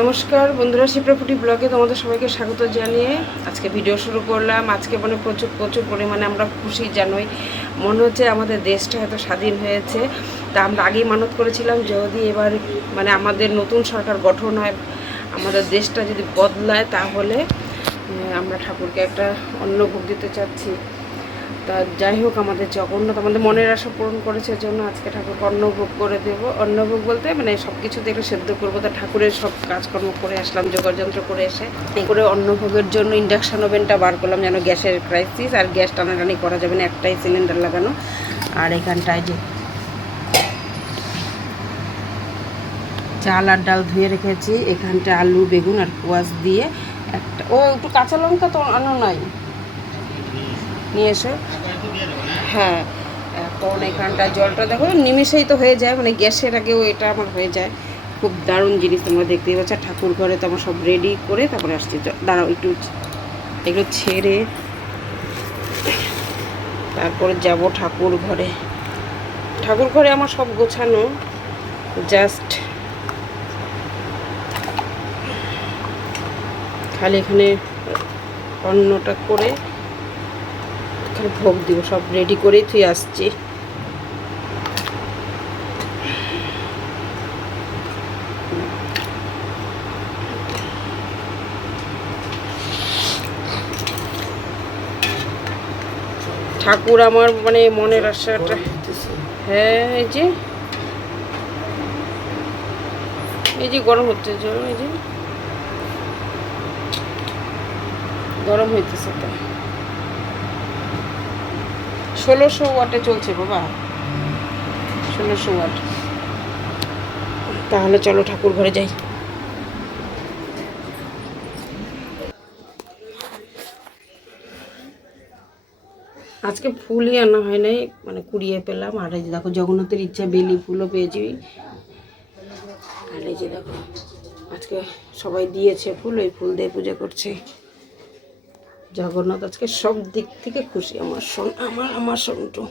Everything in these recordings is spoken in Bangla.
নমস্কার বন্ধুরা, শিপ্রাফুটি ব্লগে তোমাদের সবাইকে স্বাগত জানিয়ে আজকে ভিডিও শুরু করলাম। আজকে মানে প্রচুর পরিমাণে আমরা খুশি, জানোই মনে হচ্ছে আমাদের দেশটা এত স্বাধীন হয়েছে। তা আমরা আগেই মানত করেছিলাম যদি এবার মানে আমাদের নতুন সরকার গঠন হয়, আমাদের দেশটা যদি বদলায়, তাহলে আমরা ঠাকুরকে একটা অন্নভোগ দিতে চাচ্ছি। তা যাই হোক, আমাদের জগন্নাথ আমাদের মনের আশা পূরণ করেছে জন্য আজকে ঠাকুরকে অন্নভোগ করে দেবো। অন্নভোগ বলতে মানে সব কিছুতে একটু সেদ্ধ করবো। তা ঠাকুরের সব কাজকর্ম করে আসলাম, যোগাযন্ত্র করে এসে এই করে অন্নভোগের জন্য ইন্ডাকশান ওভেনটা বার করলাম, যেন গ্যাসের ক্রাইসিস আর গ্যাস টানাটানি করা যাবে না, একটাই সিলিন্ডার লাগানো। আর এখানটায় যে চাল আর ডাল ধুয়ে রেখেছি, এখানটা আলু বেগুন আর কোয়াশ দিয়ে একটা একটু কাঁচা লঙ্কা তো আনো নাই, নিয়ে এসো। হ্যাঁ, এখন এখানটা জলটা দেখো নিমিষেই তো হয়ে যায়, মানে গ্যাসের আগেও এটা আমার হয়ে যায়। খুব দারুণ জিনিস, তোমরা দেখতেই পাচ্ছ। ঠাকুর ঘরে তো আমার সব রেডি করে তারপরে আসছি। দাঁড়াও একটু এগুলো ছেড়ে তারপরে যাব ঠাকুর ঘরে। ঠাকুর ঘরে আমার সব গোছানো, জাস্ট খালি এখানে অন্নটা করে এখানে ভোগ দিব, সব রেডি করেই তুই আসছি। ঠাকুর আমার মানে মনের আশাটা, হ্যাঁ এই যে গরম হচ্ছে, এই যে গরম হইতেছে। তো 1600 ওয়াটে চলছে বাবা, 1600 ওয়াট। তাহলে চলো ঠাকুর ঘরে যাই। আজকে ফুলই আনা হয় নাই, মানে কুড়িয়ে পেলাম। আর এই যে দেখো জগন্নাথের ইচ্ছা বেলি ফুলও পেয়েছি। আর এই যে দেখো আজকে সবাই দিয়েছে ফুল, ওই ফুল দিয়ে পূজা করছে। জগন্নাথ আজকে সব দিক থেকে খুশি। আমার সন্টু।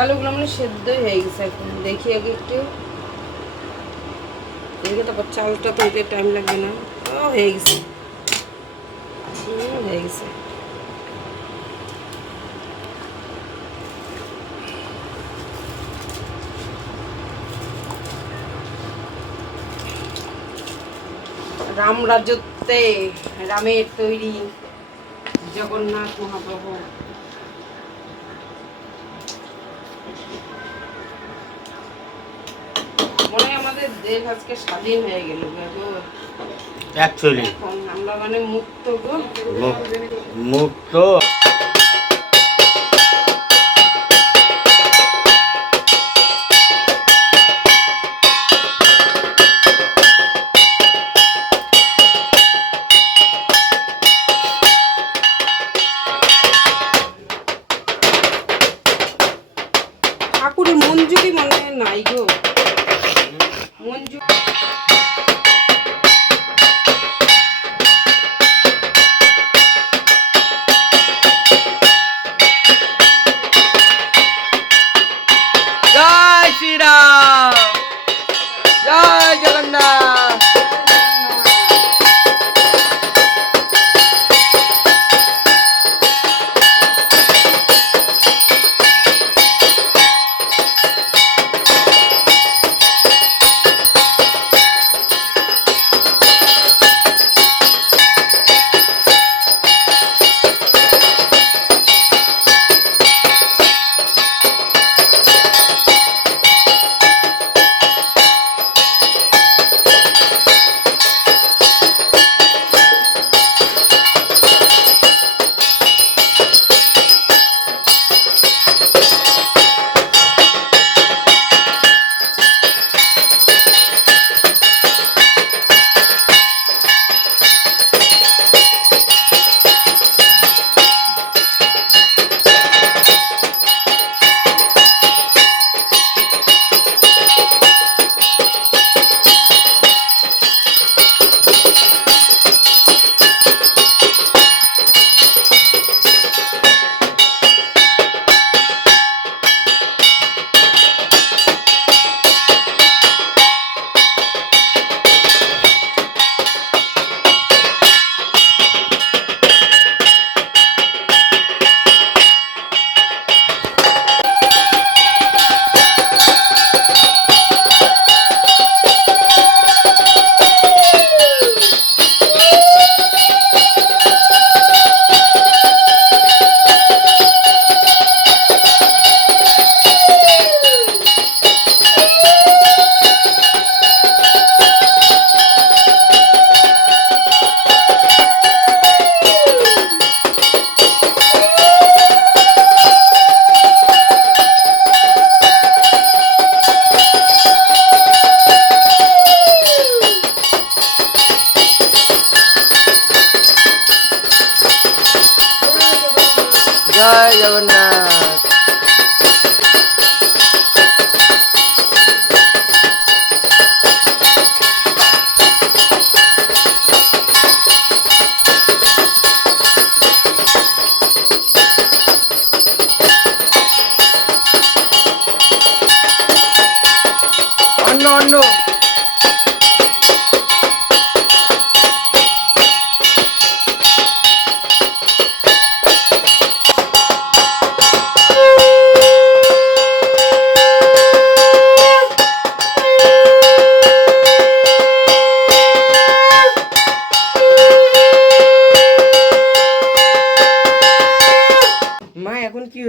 আলুগুলো মানে সেদ্ধই হয়ে গেছে। এখন দেখি আগে একটু দেখে, তারপর চালটা তুলতে টাইম লাগবে না। হয়ে গেছে, হয়ে গেছে। রাম রাজত্বে রামের তৈরি জগন্নাথ মহাপ্রভু। মনে হয় আমাদের দেশ আজকে স্বাধীন হয়ে গেল অ্যাকচুয়ালি। এখন আমরা মানে মুক্ত গো, মুক্ত। ঠাকুরের মঞ্জুরি মনে হয় নাই গো, মঞ্জুরি। জয় শ্রীরাম, জয় জগন্নাথ।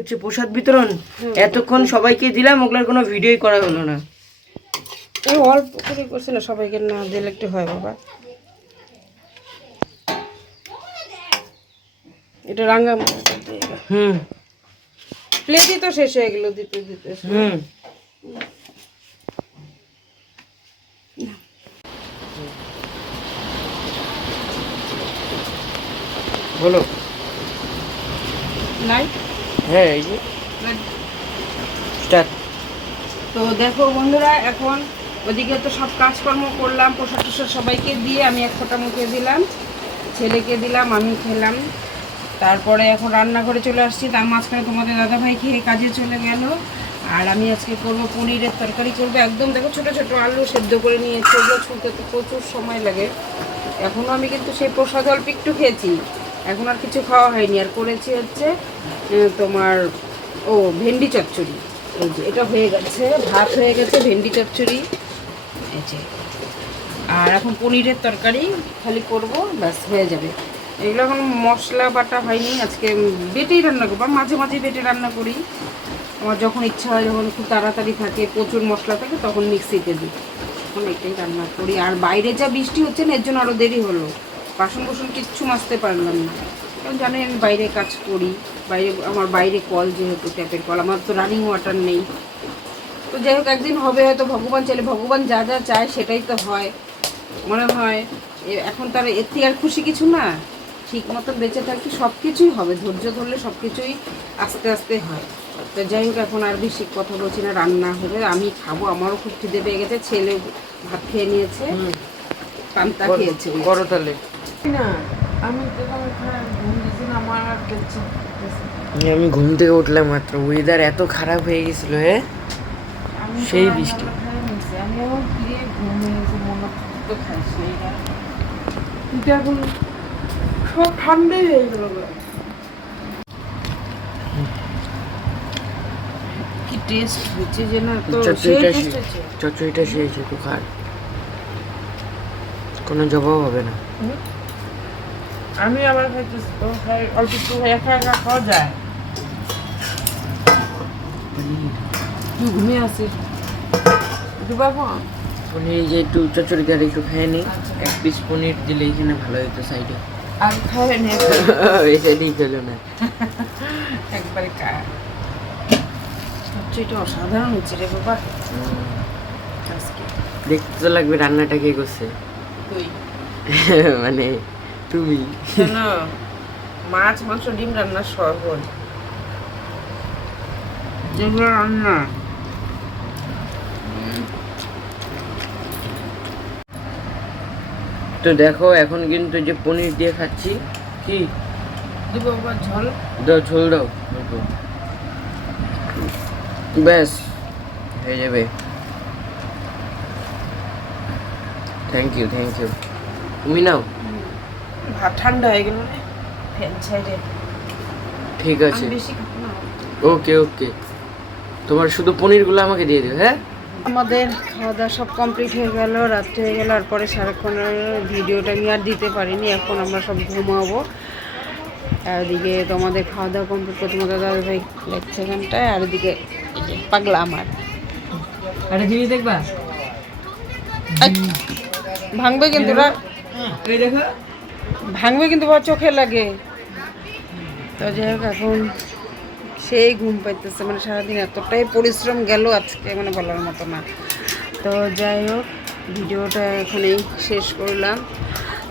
হচ্ছে প্রসাদ বিতরণ, এতক্ষণ সবাইকে দিলাম, ওগুলোর কোনো ভিডিওই করা হলো না। এই অল্প করে করছি না, সবাইকে না দিলে একটু হয় বাবা। এটা রাঙা প্লেটই তো শেষ হয়ে গেল দিতে দিতে। বলো। নাই হ্যাঁ, এই যে স্টার্ট। তো দেখো বন্ধুরা, এখন ওদিকে তো সব কাজকর্ম করলাম, প্রসাদ টসাদ সবাইকে দিয়ে আমি এক ফোঁটা মুখে দিলাম, ছেলেকে দিলাম, আমি খেলাম। তারপরে এখন রান্নাঘরে চলে আসছি। তার মাঝখানে তোমাদের দাদাভাই খেয়ে কাজে চলে গেল। আর আমি আজকে করব পনিরের তরকারি করবো। একদম দেখো ছোটো ছোটো আলু সেদ্ধ করে নিয়েছি, ওগুলো ছুলতে তো প্রচুর সময় লাগে। এখনও আমি কিন্তু সেই প্রসাদ অল্প একটু খেয়েছি, এখন আর কিছু খাওয়া হয়নি। আর করেছি হচ্ছে তোমার ভেন্ডি চচ্চড়ি। এই যে এটা হয়ে গেছে, ভাত হয়ে গেছে, ভেন্ডি চচ্চড়ি এই যে। আর এখন পনিরের তরকারি খালি করব, ব্যাস হয়ে যাবে। এগুলো এখন মশলা বাটা হয়নি, আজকে বেটেই রান্না করবো। মাঝে মাঝে বেটে রান্না করি, আমার যখন ইচ্ছা হয়, যখন খুব তাড়াতাড়ি থাকে, প্রচুর মশলা থাকে, তখন মিক্সিতে দিই। এখন এটাই রান্না করি। আর বাইরে যা বৃষ্টি হচ্ছে না, এর জন্য আরও দেরি হলো। বাসন বাসন কিচ্ছু মাজতে পারলাম না, কারণ জানোই আমি বাইরে কাজ করি। আমার বাইরে কল, যেহেতু ট্যাপের কল, আমার তো রানিং ওয়াটার নেই। তো যাই হোক, একদিন হবে হয়তো, ভগবান চাইলে। ভগবান যা যা চায় সেটাই তো হয় মনে হয়। এখন তার এর থেকে আর খুশি কিছু না। ঠিক মতন বেঁচে থাকি, সব কিছুই হবে। ধৈর্য ধরলে সব কিছুই আস্তে আস্তে হয়। তো যাই হোক, এখন আর বেশি কথা বলছি না, রান্না হবে, আমি খাবো। আমারও খুব খিদে পেয়ে গেছে, ছেলে ভাত খেয়ে নিয়েছে, পান্তা খেয়েছে। করো তাহলে। না আমি তো ঘুম দিয়েছি না, আমার আর আমি ঘুম থেকে উঠলাম মাত্র, ওয়েদার এত খারাপ হয়ে গেছিল। হ্যাঁ, সেই বৃষ্টি। আমি এখন ফিরে ঘুম হয়েছে, মনে তো খাইছি না, এটা এখন সব ঠান্ডাই হয়ে গেল। কি টেস্ট হচ্ছে যে না, তো চচ্চড়িটা সেই তো খার, কোনো জবাব হবে না। আমি আবার খাইতেছি তো, খাই অল্প একটু, একা একা খাওয়া যায়। তুই ঘুমিয়ে আসিস বাবা, পনির যে একটু চচ্চড়িটা একটু খেয়ে নিই, এক পিস পনির দিলে এখানে ভালো হতো সাইডে। আর খাবে না এই সাইডেই খেলো না, একবারে খায়। এটা অসাধারণ হচ্ছে রে বাবা। আজকে দেখতে তো লাগবে রান্নাটা কে করছে। তুই মানে তুমি না, মাছ মাংস ডিম রান্না সহজ, যেগুলো রান্না তো দেখো, এখন কিন্তু যে পনির দিয়ে খাচ্ছি, কি দিব বাবা, ঝোল দাও, ঝোল দাও, ব্যাস হয়ে যাবে। Thank you, thank you. তুমি নাও। ভাত ঠান্ডা হয়ে গেল রে, ফ্যান ছাইড়ে। ঠিক আছে, আমি বেশি খাবো না। ওকে ওকে, তোমার শুধু পনিরগুলো আমাকে দিয়ে দিও। হ্যাঁ, আমাদের খাওয়া দাওয়া সব কমপ্লিট হয়ে গেল, রাত্রে হয়ে গেল। আর পরে সারাক্ষণের ভিডিওটা আমি আর দিতে পারিনি, এখন আমরা সব ঘুমাবো। আর ওদিকে তোমাদের খাওয়া দাওয়া কমপ্লিট করে তোমাদের দাদাভাই দেখছে এখানটায়, আর ওদিকে পাগলা আমার। আরে জিনিস দেখবা, ভাঙবে কিন্তু দেখো, ভাঙবে কিন্তু বা চোখে লাগে। তো যাই হোক, এখন সেই ঘুম পাইতেছে, মানে সারাদিন এতটাই পরিশ্রম গেল আজকে, মানে বলার মতো না। তো যাই হোক, ভিডিওটা এখানেই শেষ করলাম।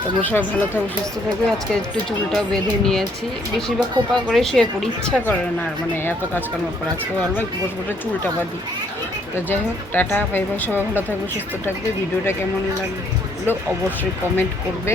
তোমরা সবাই ভালো থাকো, সুস্থ থাকবে। আজকে একটু চুলটাও বেঁধে নিয়েছি, বেশিরভাগ খোপা করে শুয়ে পড়ি, ইচ্ছা করে না আর, মানে এত কাজকর্ম করে। আজকে ভালো একটু বসে বসে চুলটা বাঁধি। তো যাই হোক, টাটা, বাই বাই, সবাই ভালো থাকবে, সুস্থ থাকবে। ভিডিওটা কেমন লাগলো অবশ্যই কমেন্ট করবে।